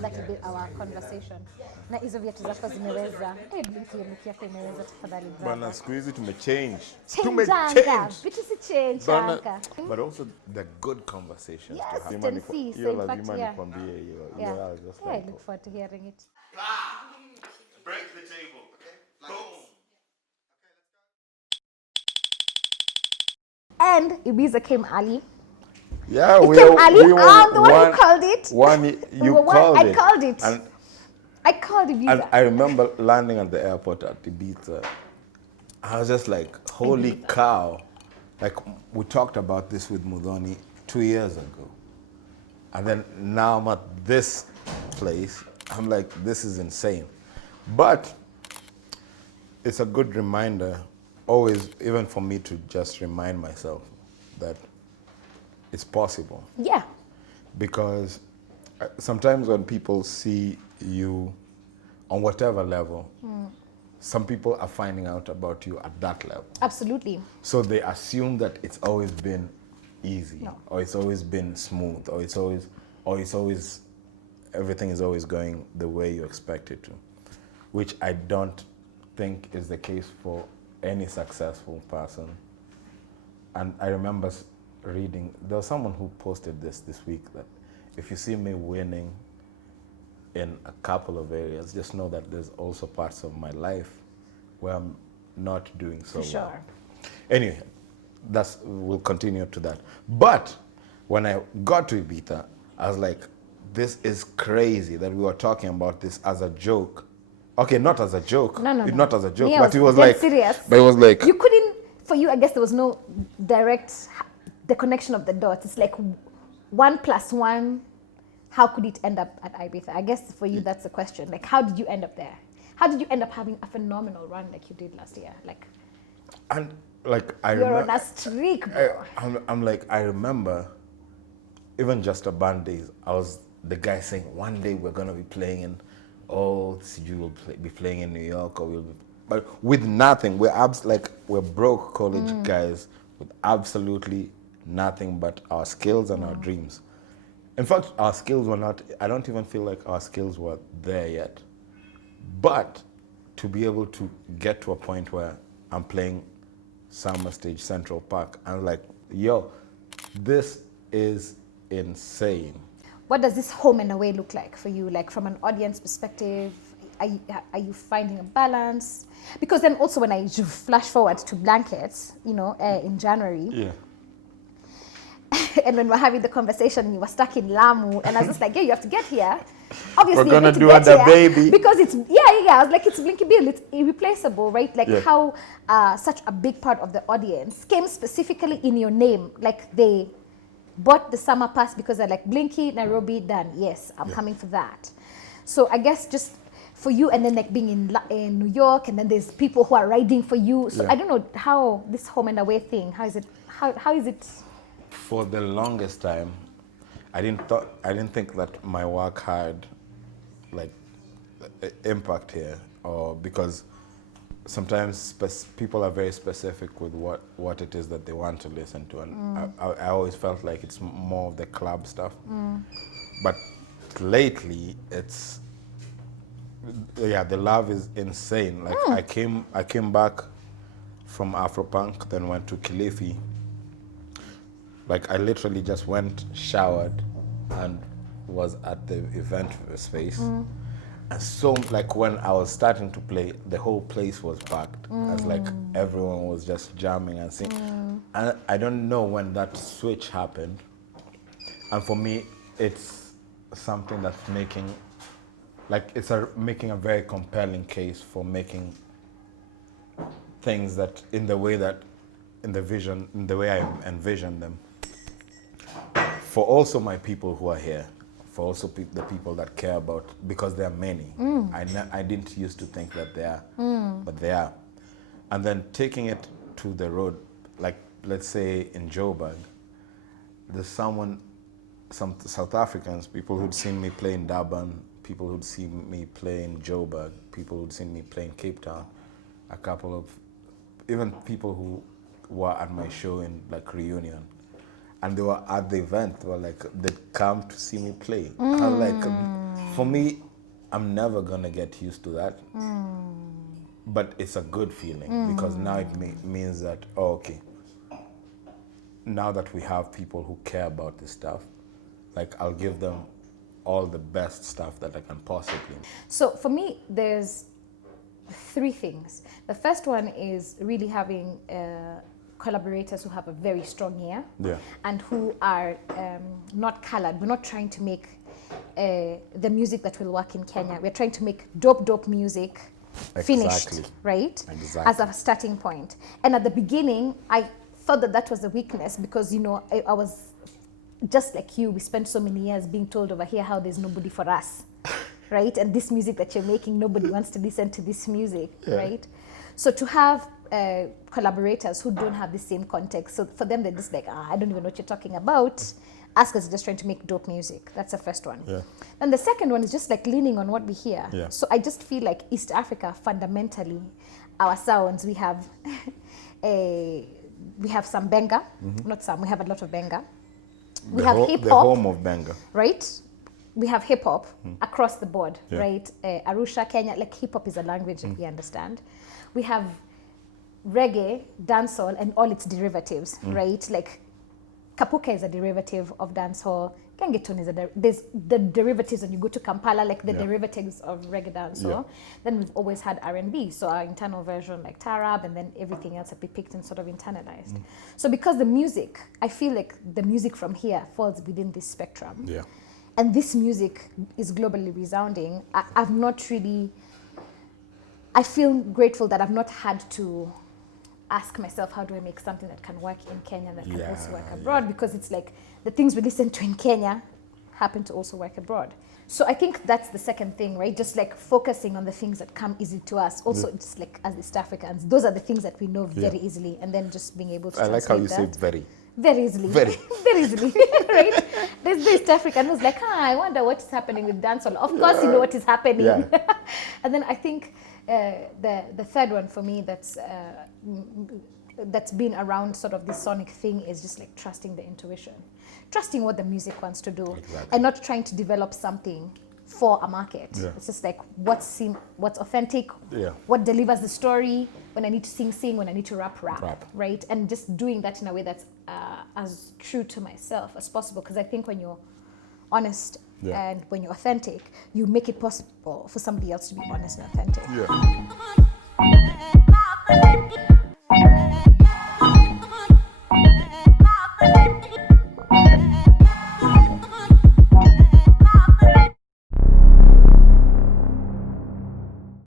that will be our conversation. Na hizo viatu zako zimeweza. Blinky yako imeweza tafadhali brother. Bana siku hizi tumechange. Vitu si change anga. But also the good conversations yes, to have. So in fact, yeah. I look forward to hearing it. Break the table. Okay. Boom. And Ibiza came early. Yeah, it came early. I'm the one who called it. I called it. And I called Ibiza. And I remember landing at the airport at Ibiza. I was just like, holy cow. Like, we talked about this with Muthoni 2 years ago. And then now I'm at this place. I'm like, this is insane. But it's a good reminder, always, even for me to just remind myself that it's possible. Yeah. Because sometimes when people see you on whatever level, some people are finding out about you at that level. Absolutely. So they assume that it's always been easy, or it's always been smooth, or it's always, everything is always going the way you expect it to, which I don't think is the case for any successful person. And I remember reading, there was someone who posted this week, that if you see me winning in a couple of areas, just know that there's also parts of my life where I'm not doing so well. Anyway, we'll continue to that. But when I got to Ibiza, I was like, this is crazy that we were talking about this as a joke. Okay, not as a joke. Not as a joke, but it was like serious. But it was like you couldn't. For you, I guess there was no direct the connection of the dots. It's like 1 + 1. How could it end up at Ibiza? I guess for you, that's the question. Like, how did you end up there? How did you end up having a phenomenal run like you did last year? Like, and like you're on a streak, bro. I'm like, I remember, even just a band days, I was the guy saying, one day we're gonna be playing in, you will be playing in New York, or we'll be, but with nothing. We're broke college guys with absolutely nothing but our skills and our dreams. In fact, our skills were not, I don't even feel like our skills were there yet. But to be able to get to a point where I'm playing Summer Stage, Central Park, I'm like, yo, this is insane. What does this home and away look like for you? Like, from an audience perspective, are you finding a balance? Because then also when I flash forward to Blankets, in January. Yeah. And when we're having the conversation, you were stuck in Lamu, and I was just like, yeah, you have to get here. Obviously, we're gonna do the baby. Because it's, I was like, it's Blinky Bill, it's irreplaceable, right? Like how such a big part of the audience came specifically in your name. Like, they bought the summer pass because they're like, Blinky, Nairobi, done. Yes, I'm coming for that. So I guess just for you, and then like being in New York, and then there's people who are riding for you. So I don't know how this home and away thing, how is it? For the longest time, I didn't think that my work had like impact here, or because sometimes people are very specific with what it is that they want to listen to, and I always felt like it's more of the club stuff. But lately, the love is insane. Like I came back from Afropunk, then went to Kilifi. Like, I literally just went, showered, and was at the event space. And so, like, when I was starting to play, the whole place was packed. As like everyone was just jamming and singing. And I don't know when that switch happened. And for me, it's something that's making a very compelling case for making things that in the way I envision them. For also my people who are here, for also the people that care about, because there are many. I didn't used to think that they are, but they are. And then taking it to the road, like let's say in Joburg, there's some South Africans, people who'd seen me play in Durban, people who'd seen me play in Joburg, people who'd seen me play in Cape Town, a couple of, even people who were at my show in like Reunion. And they were at the event, they'd come to see me play. I was like, For me, I'm never gonna get used to that. But it's a good feeling because now it means that, oh, okay, now that we have people who care about this stuff, like I'll give them all the best stuff that I can possibly. So for me, there's 3 things. The first one is really having collaborators who have a very strong ear and who are not colored. We're not trying to make the music that will work in Kenya. We're trying to make dope music finished, right? Exactly. As a starting point. And at the beginning, I thought that was a weakness because, you know, I was just like you. We spent so many years being told over here how there's nobody for us, right? And this music that you're making, nobody wants to listen to this music, right? So to have collaborators who don't have the same context, so for them they're just like, I don't even know what you're talking about. Us is just trying to make dope music. That's the first one. And the second one is just like leaning on what we hear. So I just feel like East Africa, fundamentally, our sounds, we have some benga, not some, we have a lot of benga. We have hip hop. The home of benga. Right? We have hip hop across the board, right? Arusha, Kenya, like hip hop is a language that we understand. We have reggae, dancehall, and all its derivatives, right? Like Kapuka is a derivative of dancehall. Gengetone is there's the derivatives when you go to Kampala, like the derivatives of reggae dancehall. Then we've always had R&B, so our internal version like Tarab, and then everything else that we picked and sort of internalized. So because the music, I feel like the music from here falls within this spectrum. And this music is globally resounding. I've not really, I feel grateful that I've not had to ask myself, how do I make something that can work in Kenya that can also work abroad? Because it's like the things we listen to in Kenya happen to also work abroad. So I think that's the second thing, right? Just like focusing on the things that come easy to us. Also, just like as East Africans, those are the things that we know very easily, and then just being able to. I like how you say very. Very easily. Very easily, right? There's the East African who's like, I wonder what is happening with dancehall. Of course, you know what is happening. And then I think the third one for me that's been around sort of this sonic thing is just like trusting the intuition, trusting what the music wants to do, and not trying to develop something for a market. It's just like what's authentic, what delivers the story. When I need to sing, when I need to rap, right? And just doing that in a way that's as true to myself as possible. Because I think when you're honest and when you're authentic, you make it possible for somebody else to be honest and authentic.